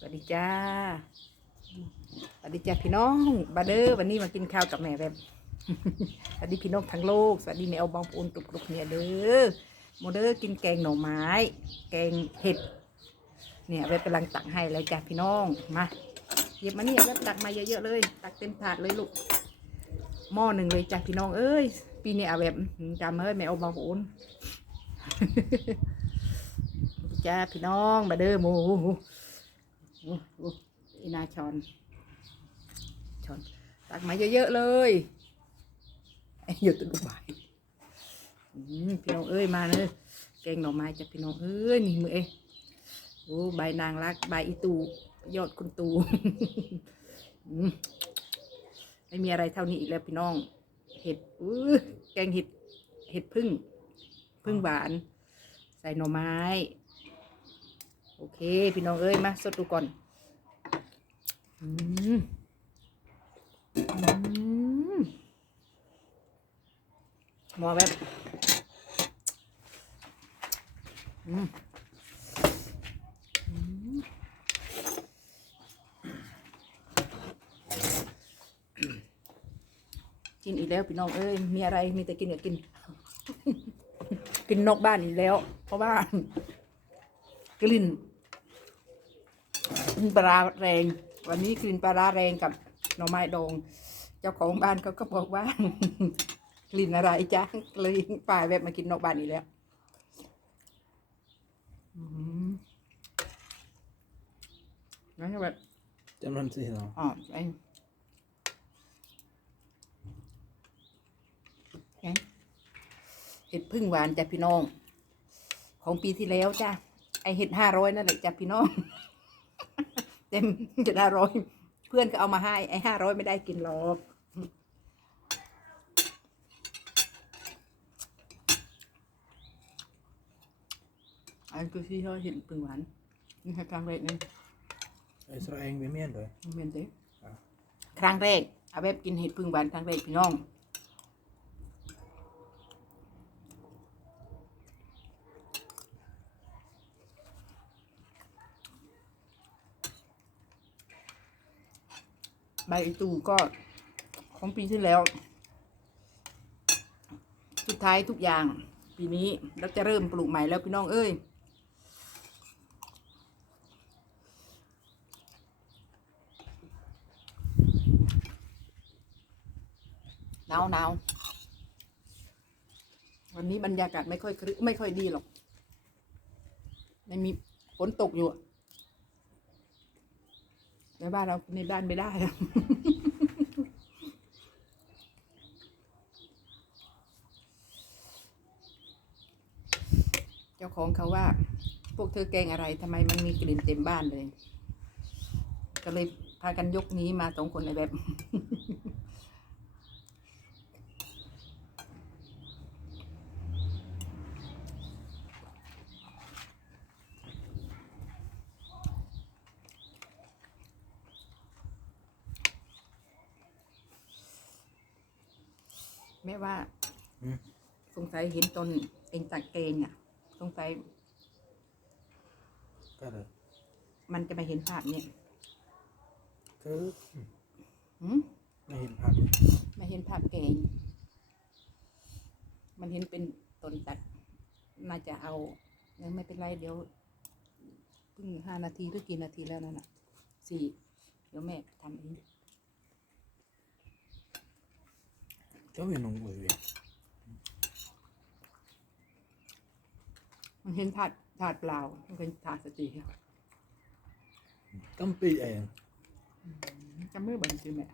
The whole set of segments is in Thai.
สวัสดีจ้า สวัสดีจ้าพี่น้องบาเดอร์วันนี้มากินข้าวกับแม่แบบสวัสดีพี่น้องทั้งโลก สวัสดีแม่เอาบองปูนตุกตุกๆเนี่ยเด้อโมเดอร์กินแกงหน่อไม้ แกงเห็ด เนี่ยแบบกำลังตักให้แล้วจ้าพี่น้อง มาหยิบมาเนี่ยแบบตักมาเยอะๆเลย ตักเต็มถาดเลยลูก หม้อหนึ่งเลยจ้าพี่น้องเอ้ย ปีนี้อาแบบจำเอ้ยแม่เอาบองปูนจ้าพี่น้องมาเด้อหมูโอ้โห อีนาชอนชอนตักมาเยอะๆเลยไอ้หยดตัวใบอืมพี่น้องเอ้ยมาเลยแกงหน่อไม้จ้ะพี่น้องเอ้ยนี่มือเอ้โอ้ใบนางรักใบอีตูยอดคุณตูไม่มีอะไรเท่านี้อีกแล้วพี่น้อง เห็ดอื้อแกงเห็ด เห็ดพึ่ง พึ่งหวาน ใส่หน่อไม้ โอเค พี่น้องเอ้ยมาสดดูก่อนอืมหมอแบบอืมกินอีกแล้วพี่น้องเอ้ยมีอะไรมีแต่กินกับกิน กินนอกบ้านอีกแล้ว เพราะว่ากลิ่น กลิ่นปลาร้าแรง วันนี้กลิ่นปลาร้าแรงกับหน่อไม้ดองเจ้าของบ้านเขาก็บอกว่า กลิ่นอะไรจ้าเลยป่าแบบมากินนอกบ้านอีกแล้วอืมนั่นก็แบบจำนวนสี่เนาะอ๋อไอ้ไงเห็ดพึ่งหวานจ้ะพี่น้อง ของปีที่แล้วจ้ะไอเห็ดห้าร้อยนั่นแหละจ้ะพี่น้อง เต็มเจ็ดห้าร้อยเพื่อนก็เอามาให้ ไอห้าร้อยไม่ได้กินหรอกอันคือที่เขาเห็นพึ่งหวานนี่คือครั้งแรกนี่ไอ้สระเองเวียนเมียนด้วยเมนเต้อะครั้งแรกอาแบบกินเห็ดพึ่งหวานครั้งแรกพี่น้อง ใบอีตูก็ของปีที่แล้ว สุดท้ายทุกอย่าง ปีนี้เราจะเริ่มปลูกใหม่แล้วพี่น้องเอ้ยหนาวหนาววันนี้บรรยากาศไม่ค่อยไม่ค่อยดีหรอกไม่มีฝนตกอยู่ ในบ้านเราในบ้านไม่ได้เจ้าของเขาว่า พวกเธอแกงอะไรทำไมมันมีกลิ่นเต็มบ้านเลย ก็เลยพากันยกนี้มาสองคนในแบบ แม่ว่าอืม สงสัยเห็นตนเองตักเกงอะ สงสัยก็เลยมันจะมาเห็นภาพเนี่ยคือหืมไม่เห็นภาพเลยมาเห็นภาพเกงมันเห็นเป็นตนตักน่าจะเอายังไม่เป็นไรเดี๋ยวเพิ่งห้านาทีหรือกี่นาทีแล้วนั่นน่ะสี่เดี๋ยวแม่ทำเอง เจ้าเวียนลงเลยเวียนมันเห็นถาดถาดเปล่า มันเป็นถาดสตรีต้มปีเองจำไม่บันคือแม่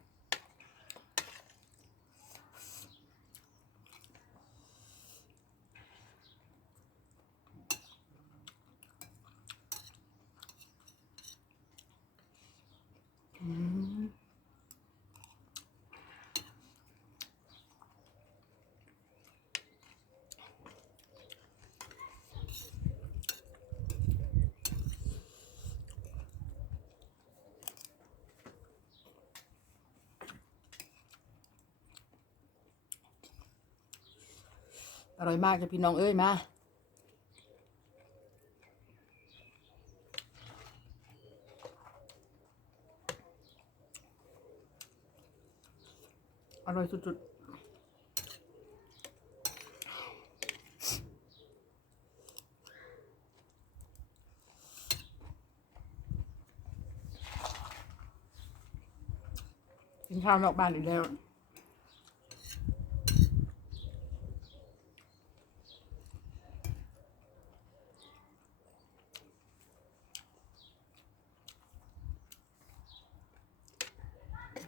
อร่อยมากจ้ะพี่น้องเอ้ยมาอร่อยสุดๆกินข้าวนอกบ้านอีกแล้ว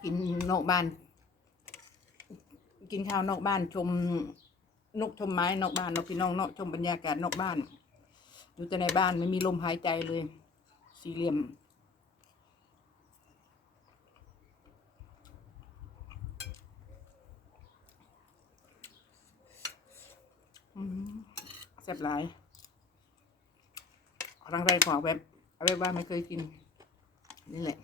กินนอกบ้าน กินข้าวนอกบ้านชมนกชมไม้นอกบ้านเนกพี่น้องเนาะชมบรรยากาศนอกบ้าน อยู่แต่ในบ้านไม่มีลมหายใจเลย สี่เหลี่ยม แซ่บหลายครั้งแรกของแบบเอาแบบว่าไม่เคยกิน นี่แหละ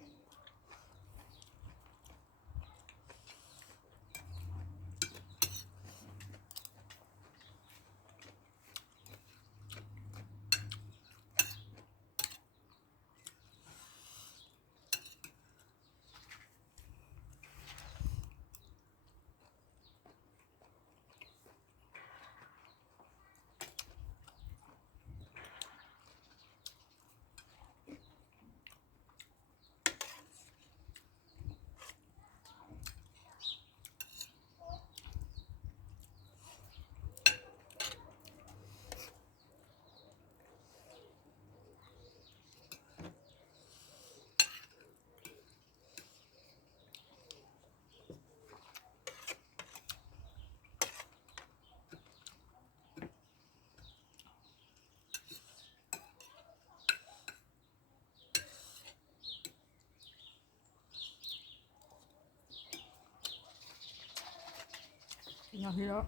อย่างที่แล้ว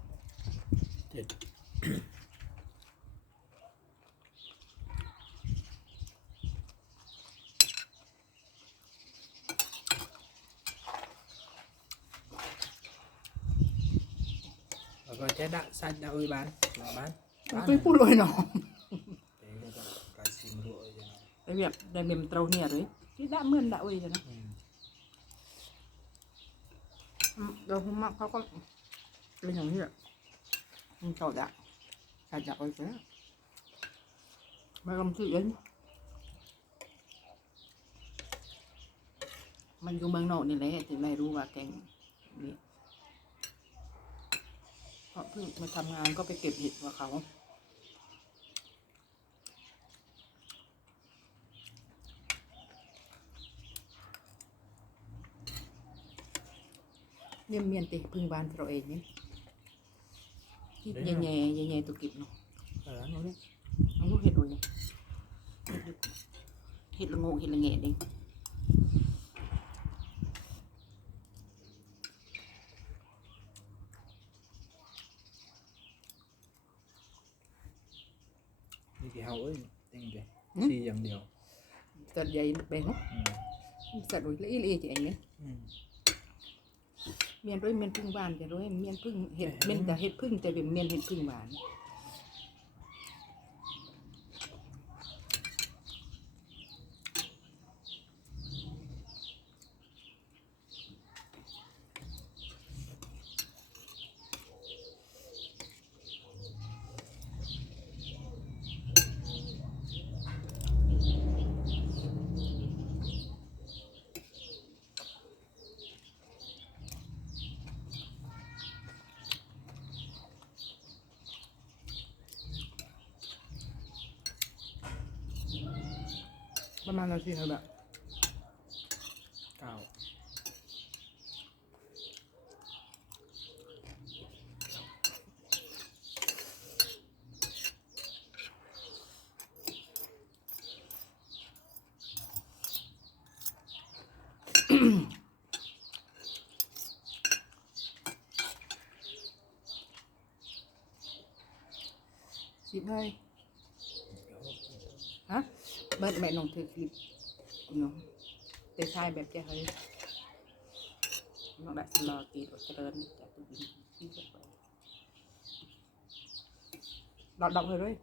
เจ็ดแล้วก็จะดะสัตว์ดะอุยบานหลังบ้านบ้านไม่พูด เป็นอย่างนี้แหละมันเก่าดักขาดดักไปแล้วไม่ลำซื้อเองมันอยู่เมืองนอกนี่แหละที่ได้รู้ว่าแกงนี่เพราะเพิ่งมาทำงานก็ไปเก็บเห็ดกับเขาเมียมเมียนติพึ่งบานเราเองนี่ ที่แย่แย่แย่แย่ตัวกิบเนาะเออนั่นเลยเอาลูกเห็ดโอ้ยเห็ดละโงก เห็ดละแง่เด้งนี่ที่เฮาเอ้ยเต็งไปชีอย่างเดียวตัดใหญ่เบงเนาะอืมตัดโอ้ยละอีละอีจะเองเนี่ยอืมเมียนด้วยเมียนพึ่งบ้านจะด้วยเมียนพึ่งเห็ดเมียนแต่เห็ดพึ่งแต่เป็นเมียนเห็ดพึ่งหวาน ประมาณนาทีเท่าแบบเก้าสิบเลยฮะ เบิดแม่น้องเธอคลิปน้องเต่ชายแบบแกเฮ้ยน้องได้สลอตีรถเจริญจากตัวบินที่จะไปดอกดอกเลยด้วย